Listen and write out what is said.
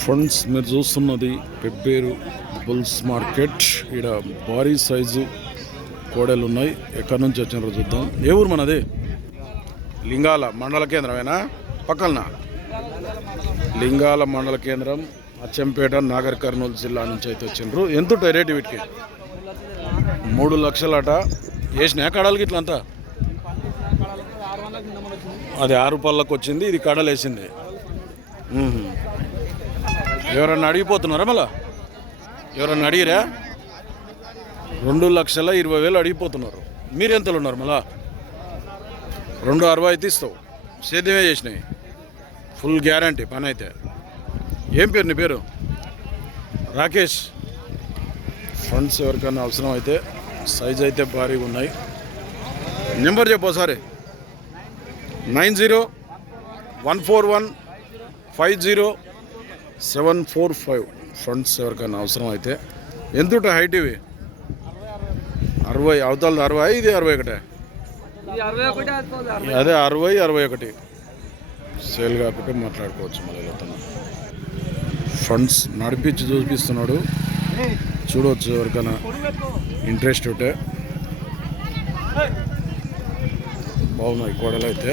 Friends మీరు చూస్తున్నది Pebbair bulls market. ఇక్కడ భారీ సైజు కోడలు ఉన్నాయి. ఎక్కడి నుంచి వచ్చినారో చూద్దాం. ఏ ఊరు మనది? లింగాల మండల కేంద్రమేనా? పక్కన. లింగాల మండల కేంద్రం అచ్చంపేట నాగర్ కర్నూలు జిల్లా నుంచి అయితే వచ్చిండ్రు. ఎంత ఉంటాయి రేటు వీటికి? మూడు లక్షలట. వేసినా కడలకి ఇట్లంతా? అది ఆరు పళ్ళకు వచ్చింది ఇది కడలు వేసింది ఎవరన్నా అడిగిపోతున్నారా మళ్ళా? ఎవరన్నా అడిగిరా? రెండు లక్షల ఇరవై వేలు అడిగిపోతున్నారు. మీరు ఎంతలో ఉన్నారు మళ్ళా? రెండు అరవై అయితే ఇస్తావు. సేద్యమే చేసినాయి. ఫుల్ గ్యారంటీ పని అయితే. ఏం పేరు నీ పేరు? రాకేష్. ఫండ్స్ ఎవరికైనా అవసరం అయితే సైజ్ అయితే భారీగా ఉన్నాయి. నెంబర్ చెప్పు ఒకసారి. Nine zero one four one five zero seven four five funds ఎవరికైనా అవసరం అయితే ఎంత హైట్ ఇవి? అరవై అవతల అరవై ఇది అరవై ఒకటే. ఒకటి అదే అరవై అరవై ఒకటి. సేల్ కాకుంటే మాట్లాడుకోవచ్చు మళ్ళీ వెళ్తున్నా ఫండ్స్ నడిపించి చూపిస్తున్నాడు. చూడవచ్చు ఎవరికైనా ఇంట్రెస్ట్ ఉంటే. బాగున్నాయి కోడలు అయితే.